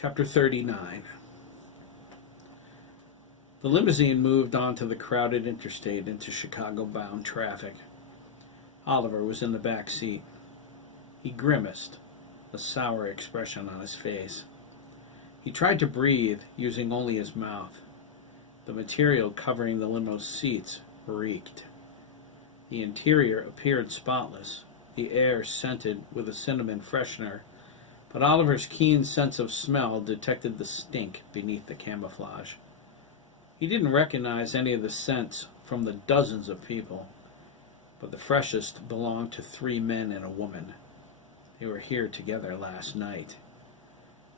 Chapter 39. The limousine moved onto the crowded interstate into Chicago-bound traffic. Oliver was in the back seat. He grimaced, a sour expression on his face. He tried to breathe, using only his mouth. The material covering the limo's seats reeked. The interior appeared spotless, the air scented with a cinnamon freshener, but Oliver's keen sense of smell detected the stink beneath the camouflage. He didn't recognize any of the scents from the dozens of people, but the freshest belonged to 3 men and a woman. They were here together last night.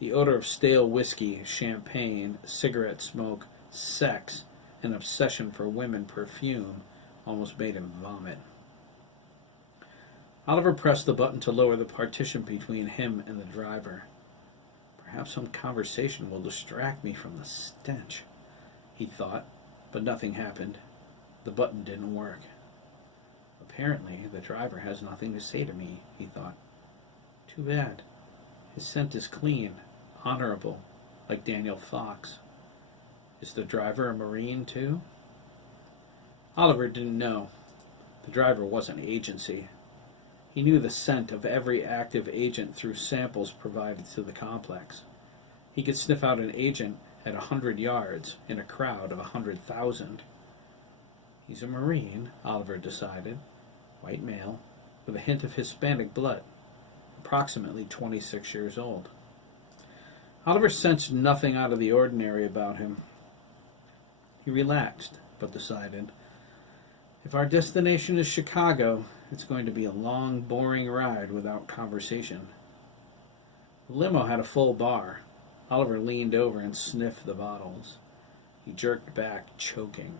The odor of stale whiskey, champagne, cigarette smoke, sex, and obsession for women perfume almost made him vomit. Oliver pressed the button to lower the partition between him and the driver. Perhaps some conversation will distract me from the stench, he thought, but nothing happened. The button didn't work. Apparently, the driver has nothing to say to me, he thought. Too bad. His scent is clean, honorable, like Daniel Fox. Is the driver a Marine, too? Oliver didn't know. The driver wasn't agency. He knew the scent of every active agent through samples provided to the complex. He could sniff out an agent at 100 yards in a crowd of 100,000. He's a Marine, Oliver decided. White male, with a hint of Hispanic blood, approximately 26 years old. Oliver sensed nothing out of the ordinary about him. He relaxed, but decided, if our destination is Chicago, it's going to be a long, boring ride without conversation. The limo had a full bar. Oliver leaned over and sniffed the bottles. He jerked back, choking.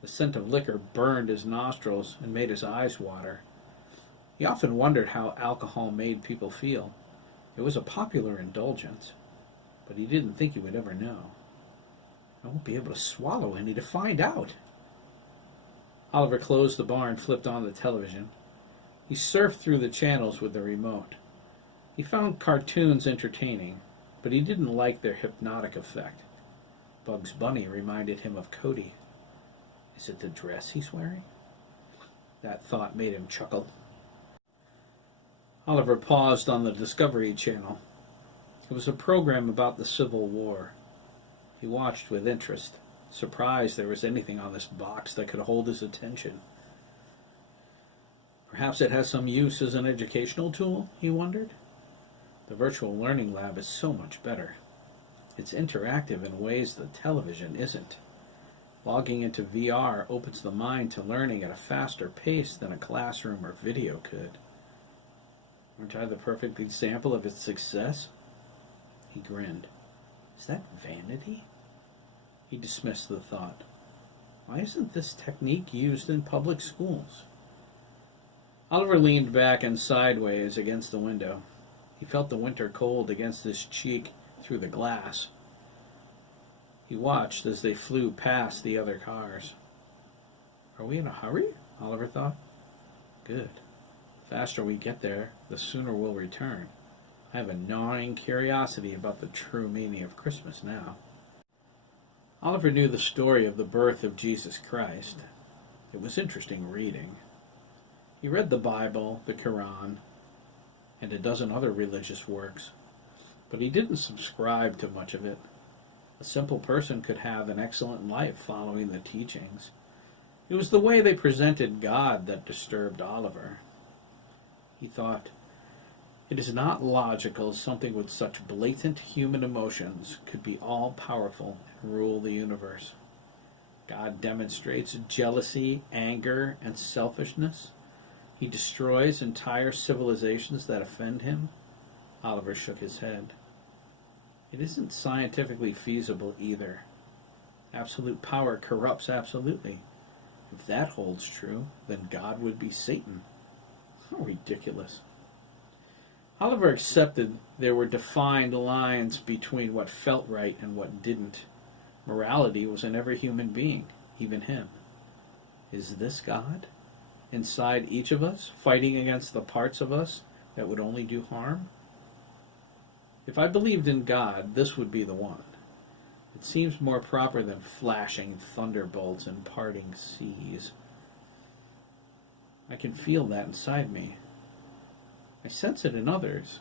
The scent of liquor burned his nostrils and made his eyes water. He often wondered how alcohol made people feel. It was a popular indulgence, but he didn't think he would ever know. I won't be able to swallow any to find out. Oliver closed the bar and flipped on the television. He surfed through the channels with the remote. He found cartoons entertaining, but he didn't like their hypnotic effect. Bugs Bunny reminded him of Cody. Is it the dress he's wearing? That thought made him chuckle. Oliver paused on the Discovery Channel. It was a program about the Civil War. He watched with interest, surprised there was anything on this box that could hold his attention. Perhaps it has some use as an educational tool, he wondered. The virtual learning lab is so much better. It's interactive in ways the television isn't. Logging into VR opens the mind to learning at a faster pace than a classroom or video could. Aren't I the perfect example of its success? He grinned. Is that vanity? He dismissed the thought. Why isn't this technique used in public schools? Oliver leaned back and sideways against the window. He felt the winter cold against his cheek through the glass. He watched as they flew past the other cars. Are we in a hurry? Oliver thought. Good. The faster we get there, the sooner we'll return. I have a gnawing curiosity about the true meaning of Christmas now. Oliver knew the story of the birth of Jesus Christ. It was interesting reading. He read the Bible, the Quran, and a dozen other religious works, but he didn't subscribe to much of it. A simple person could have an excellent life following the teachings. It was the way they presented God that disturbed Oliver. He thought, it is not logical something with such blatant human emotions could be all-powerful and rule the universe. God demonstrates jealousy, anger, and selfishness. He destroys entire civilizations that offend him. Oliver shook his head. It isn't scientifically feasible either. Absolute power corrupts absolutely. If that holds true, then God would be Satan. How ridiculous. Oliver accepted there were defined lines between what felt right and what didn't. Morality was in every human being, even him. Is this God? Inside each of us, fighting against the parts of us that would only do harm? If I believed in God, this would be the one. It seems more proper than flashing thunderbolts and parting seas. I can feel that inside me. I sense it in others.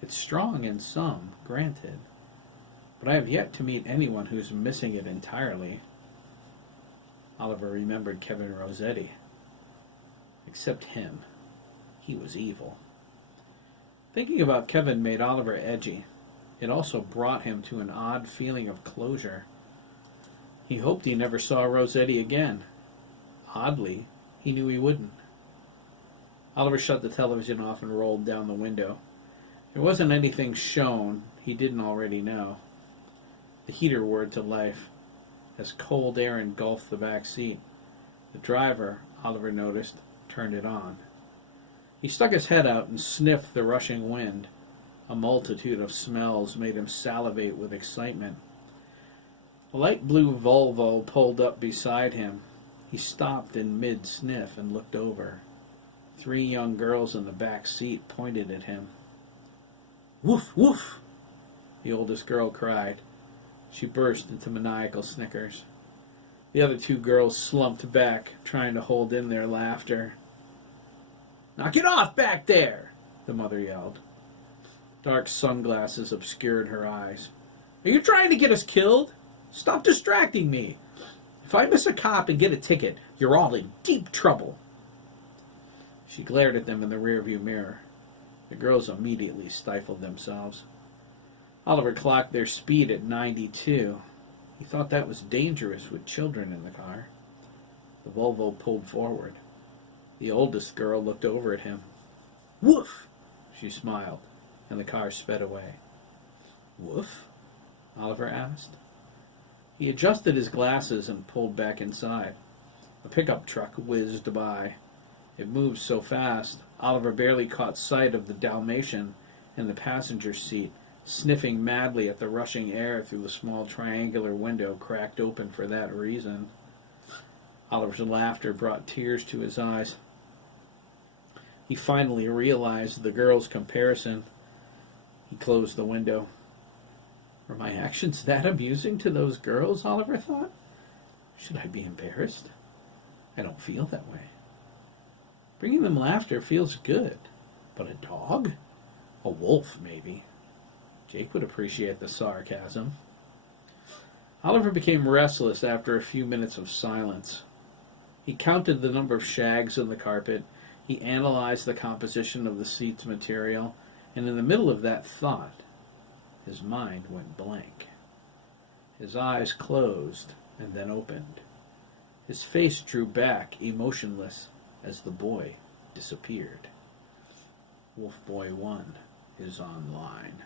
It's strong in some, granted, but I have yet to meet anyone who's missing it entirely. Oliver remembered Kevin Rossetti. Except him. He was evil. Thinking about Kevin made Oliver edgy. It also brought him to an odd feeling of closure. He hoped he never saw Rossetti again. Oddly, he knew he wouldn't. Oliver shut the television off and rolled down the window. There wasn't anything shown he didn't already know. The heater whirred to life as cold air engulfed the back seat. The driver, Oliver noticed, turned it on. He stuck his head out and sniffed the rushing wind. A multitude of smells made him salivate with excitement. A light blue Volvo pulled up beside him. He stopped in mid-sniff and looked over. 3 young girls in the back seat pointed at him. "Woof, woof!" the oldest girl cried. She burst into maniacal snickers. The other 2 girls slumped back, trying to hold in their laughter. "Knock it off back there!" the mother yelled. Dark sunglasses obscured her eyes. "Are you trying to get us killed? Stop distracting me. If I miss a cop and get a ticket, you're all in deep trouble." She glared at them in the rearview mirror. The girls immediately stifled themselves. Oliver clocked their speed at 92. He thought that was dangerous with children in the car. The Volvo pulled forward. The oldest girl looked over at him. "Woof!" she smiled, and the car sped away. "Woof?" Oliver asked. He adjusted his glasses and pulled back inside. A pickup truck whizzed by. It moved so fast, Oliver barely caught sight of the Dalmatian in the passenger seat, sniffing madly at the rushing air through the small triangular window cracked open for that reason. Oliver's laughter brought tears to his eyes. He finally realized the girl's comparison. He closed the window. Were my actions that amusing to those girls, Oliver thought? Should I be embarrassed? I don't feel that way. Bringing them laughter feels good. But a dog? A wolf, maybe. Jake would appreciate the sarcasm. Oliver became restless after a few minutes of silence. He counted the number of shags in the carpet. He analyzed the composition of the seat's material. And in the middle of that thought, his mind went blank. His eyes closed and then opened. His face drew back, emotionless, as the boy disappeared. Wolf Boy 1 is online.